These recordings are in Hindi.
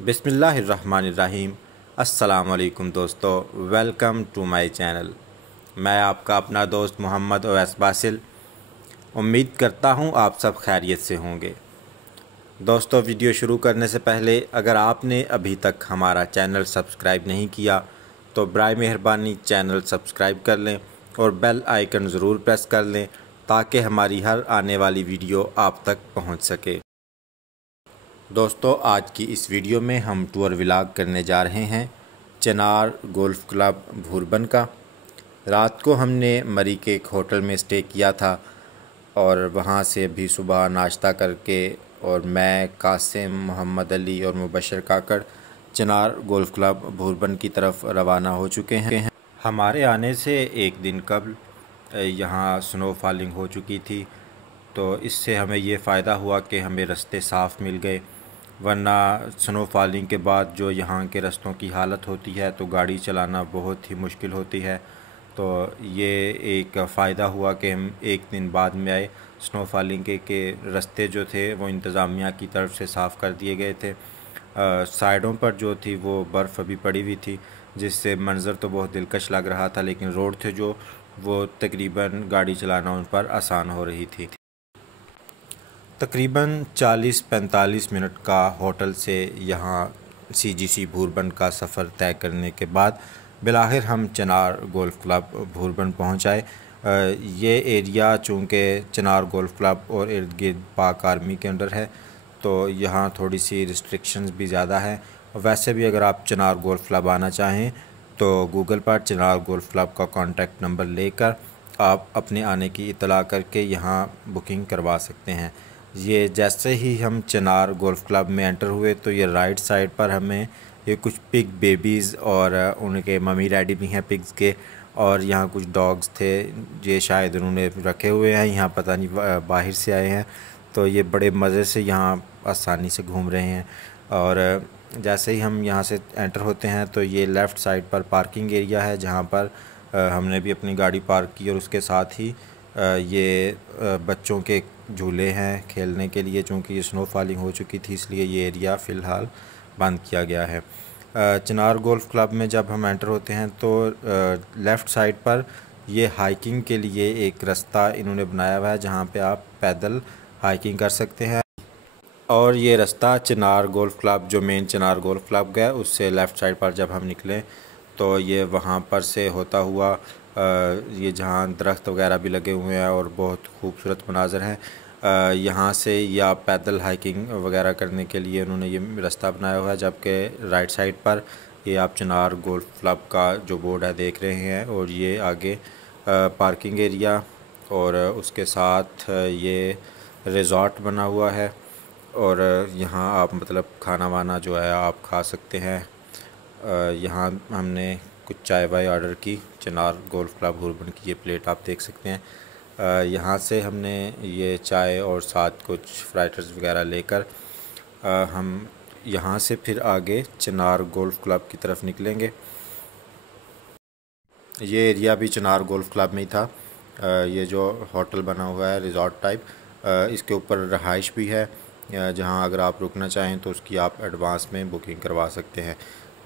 बिस्मिल्लाहिर्रहमानिर्रहीम। अस्सलामुअलैकुम दोस्तों, वेलकम टू माय चैनल। मैं आपका अपना दोस्त मोहम्मद ओवैस बासिल। उम्मीद करता हूँ आप सब खैरियत से होंगे। दोस्तों, वीडियो शुरू करने से पहले अगर आपने अभी तक हमारा चैनल सब्सक्राइब नहीं किया तो बराए मेहरबानी चैनल सब्सक्राइब कर लें और बेल आइकन ज़रूर प्रेस कर लें ताकि हमारी हर आने वाली वीडियो आप तक पहुँच सके। दोस्तों, आज की इस वीडियो में हम टूर व्लॉग करने जा रहे हैं चिनार गोल्फ़ क्लब भूरबन का। रात को हमने मरी के एक होटल में स्टे किया था और वहाँ से अभी सुबह नाश्ता करके और मैं, कासिम, मोहम्मद अली और मुबशर काकड़ चिनार गोल्फ़ क्लब भूरबन की तरफ रवाना हो चुके हैं। हमारे आने से एक दिन कबल यहाँ स्नो फॉलिंग हो चुकी थी, तो इससे हमें ये फ़ायदा हुआ कि हमें रास्ते साफ़ मिल गए, वरना स्नो फॉलिंग के बाद जो यहाँ के रास्तों की हालत होती है तो गाड़ी चलाना बहुत ही मुश्किल होती है। तो ये एक फ़ायदा हुआ कि हम एक दिन बाद में आए। स्नो फॉलिंग के रास्ते जो थे वो इंतज़ामिया की तरफ से साफ़ कर दिए गए थे। साइडों पर जो थी वो बर्फ़ अभी पड़ी हुई थी, जिससे मंज़र तो बहुत दिलकश लग रहा था, लेकिन रोड थे जो वो तकरीबन गाड़ी चलाना उन पर आसान हो रही थी। तकरीबन 40-45 मिनट का होटल से यहाँ CGC भूरबन का सफ़र तय करने के बाद बिलाखिर हम चिनार गोल्फ़ क्लब भूरबन पहुँच आए। ये एरिया चूँकि चिनार गोल्फ़ क्लब और इर्द गिर्द पाक आर्मी के अंडर है, तो यहाँ थोड़ी सी रिस्ट्रिक्शंस भी ज़्यादा है। वैसे भी अगर आप चिनार गोल्फ़ क्लब आना चाहें तो गूगल पर चिनार गोल्फ़ क्लब का कॉन्टैक्ट नंबर लेकर आप अपने आने की इतला करके यहाँ बुकिंग करवा सकते हैं। ये जैसे ही हम चिनार गोल्फ़ क्लब में एंटर हुए तो ये राइट साइड पर हमें ये कुछ पिग बेबीज़ और उनके मम्मी डैडी भी हैं पिग्स के, और यहाँ कुछ डॉग्स थे, ये शायद उन्होंने रखे हुए हैं यहाँ, पता नहीं बाहर से आए हैं। तो ये बड़े मज़े से यहाँ आसानी से घूम रहे हैं। और जैसे ही हम यहाँ से एंटर होते हैं तो ये लेफ़्ट साइड पर पार्किंग एरिया है, जहाँ पर हमने भी अपनी गाड़ी पार्क की और उसके साथ ही ये बच्चों के झूले हैं खेलने के लिए। चूँकि ये स्नो फॉलिंग हो चुकी थी इसलिए ये एरिया फ़िलहाल बंद किया गया है। चिनार गोल्फ़ क्लब में जब हम एंटर होते हैं तो लेफ़्ट साइड पर ये हाइकिंग के लिए एक रास्ता इन्होंने बनाया हुआ है, जहाँ पे आप पैदल हाइकिंग कर सकते हैं। और ये रास्ता चिनार गोल्फ़ क्लब, जो मेन चिनार गोल्फ़ क्लब गया, उससे लेफ़्ट साइड पर जब हम निकले तो ये वहाँ पर से होता हुआ ये जहाँ दरख्त वगैरह भी लगे हुए हैं और बहुत खूबसूरत मनाज़र हैं, यहाँ से या पैदल हाइकिंग वगैरह करने के लिए उन्होंने ये रास्ता बनाया हुआ है। जबकि राइट साइड पर ये आप चिनार गोल्फ़ क्लब का जो बोर्ड है देख रहे हैं, और ये आगे पार्किंग एरिया और उसके साथ ये रिज़ॉर्ट बना हुआ है, और यहाँ आप मतलब खाना वाना जो है आप खा सकते हैं। यहाँ हमने कुछ चाय वाय ऑर्डर की। चिनार गोल्फ़ क्लब भूरबन की ये प्लेट आप देख सकते हैं। यहाँ से हमने ये चाय और साथ कुछ फ्राइटर्स वगैरह लेकर हम यहाँ से फिर आगे चिनार गोल्फ़ क्लब की तरफ निकलेंगे। ये एरिया भी चिनार गोल्फ़ क्लब में ही था। ये जो होटल बना हुआ है रिज़ॉर्ट टाइप, इसके ऊपर रहाइश भी है, जहाँ अगर आप रुकना चाहें तो उसकी आप एडवांस में बुकिंग करवा सकते हैं।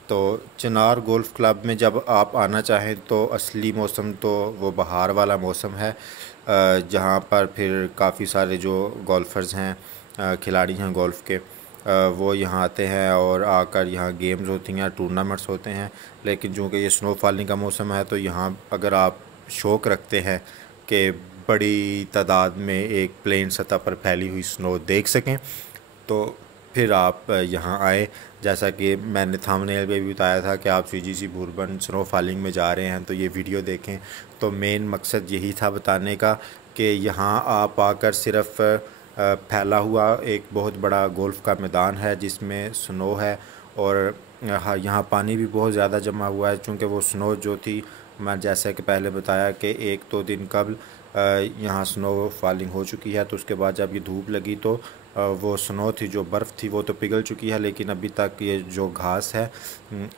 तो चिनार गोल्फ़ क्लब में जब आप आना चाहें तो असली मौसम तो वो बहार वाला मौसम है, जहाँ पर फिर काफ़ी सारे जो गोल्फ़र्स हैं, खिलाड़ी हैं गोल्फ़ के, वो यहाँ आते हैं और आकर यहाँ गेम्स होती हैं, टूर्नामेंट्स होते हैं। लेकिन चूँकि ये स्नो फॉलिंग का मौसम है तो यहाँ अगर आप शौक़ रखते हैं कि बड़ी तादाद में एक प्लेन सतह पर फैली हुई स्नो देख सकें तो फिर आप यहाँ आए। जैसा कि मैंने थंबनेल पे भी बताया था कि आप CGC भूरबन स्नो फॉलिंग में जा रहे हैं तो ये वीडियो देखें। तो मेन मकसद यही था बताने का कि यहाँ आप आकर सिर्फ़ फैला हुआ एक बहुत बड़ा गोल्फ़ का मैदान है जिसमें स्नो है, और यहाँ पानी भी बहुत ज़्यादा जमा हुआ है। चूँकि वो स्नो जो थी, मैं जैसा कि पहले बताया कि 1-2 दिन कबल यहाँ स्नो फॉलिंग हो चुकी है, तो उसके बाद जब ये धूप लगी तो वो स्नो थी, जो बर्फ़ थी वो तो पिघल चुकी है, लेकिन अभी तक ये जो घास है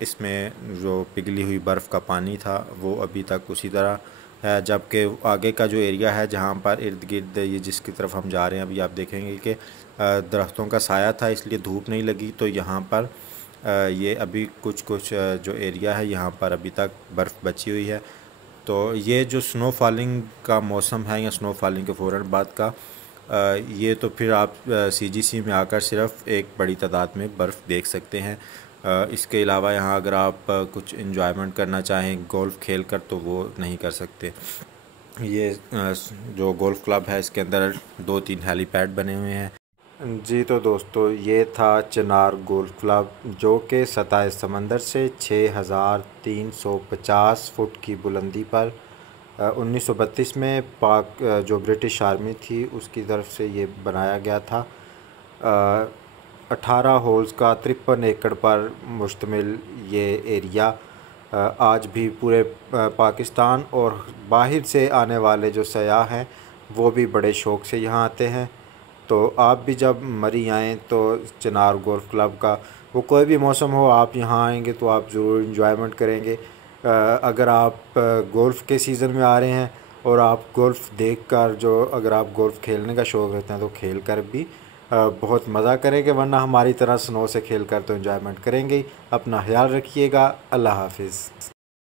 इसमें जो पिघली हुई बर्फ़ का पानी था वो अभी तक उसी तरह है। जबकि आगे का जो एरिया है जहाँ पर इर्द गिर्द ये जिसकी तरफ हम जा रहे हैं अभी आप देखेंगे कि दरख्तों का साया था इसलिए धूप नहीं लगी, तो यहाँ पर ये अभी कुछ कुछ जो एरिया है यहाँ पर अभी तक बर्फ़ बची हुई है। तो ये जो स्नो फॉलिंग का मौसम है या स्नो फॉलिंग के फ़ौरन बाद का ये तो फिर आप सीजीसी में आकर सिर्फ एक बड़ी तादाद में बर्फ़ देख सकते हैं। इसके अलावा यहाँ अगर आप कुछ इन्जॉयमेंट करना चाहें गोल्फ़ खेल कर तो वो नहीं कर सकते। ये जो गोल्फ़ क्लब है इसके अंदर 2-3 हेलीपैड बने हुए हैं। जी तो दोस्तों, ये था चिनार गोल्फ़ क्लब जो कि सतह समंदर से 6350 फुट की बुलंदी पर 1932 में पाक जो ब्रिटिश आर्मी थी उसकी तरफ से ये बनाया गया था। 18 होल्स का 53 एकड़ पर मुश्तमिल ये एरिया आज भी पूरे पाकिस्तान और बाहर से आने वाले जो सयाह हैं वो भी बड़े शौक़ से यहाँ आते हैं। तो आप भी जब मरी आएँ तो चिनार गोल्फ़ क्लब का वो कोई भी मौसम हो, आप यहाँ आएंगे तो आप ज़रूर इंजॉयमेंट करेंगे। अगर आप गोल्फ़ के सीज़न में आ रहे हैं और आप गोल्फ़ देखकर जो अगर आप गोल्फ़ खेलने का शौक़ रखते हैं तो खेल कर भी बहुत मज़ा करेंगे, वरना हमारी तरह स्नो से खेल कर तो इंजॉयमेंट करेंगे ही। अपना ख्याल रखिएगा। अल्लाह हाफिज़।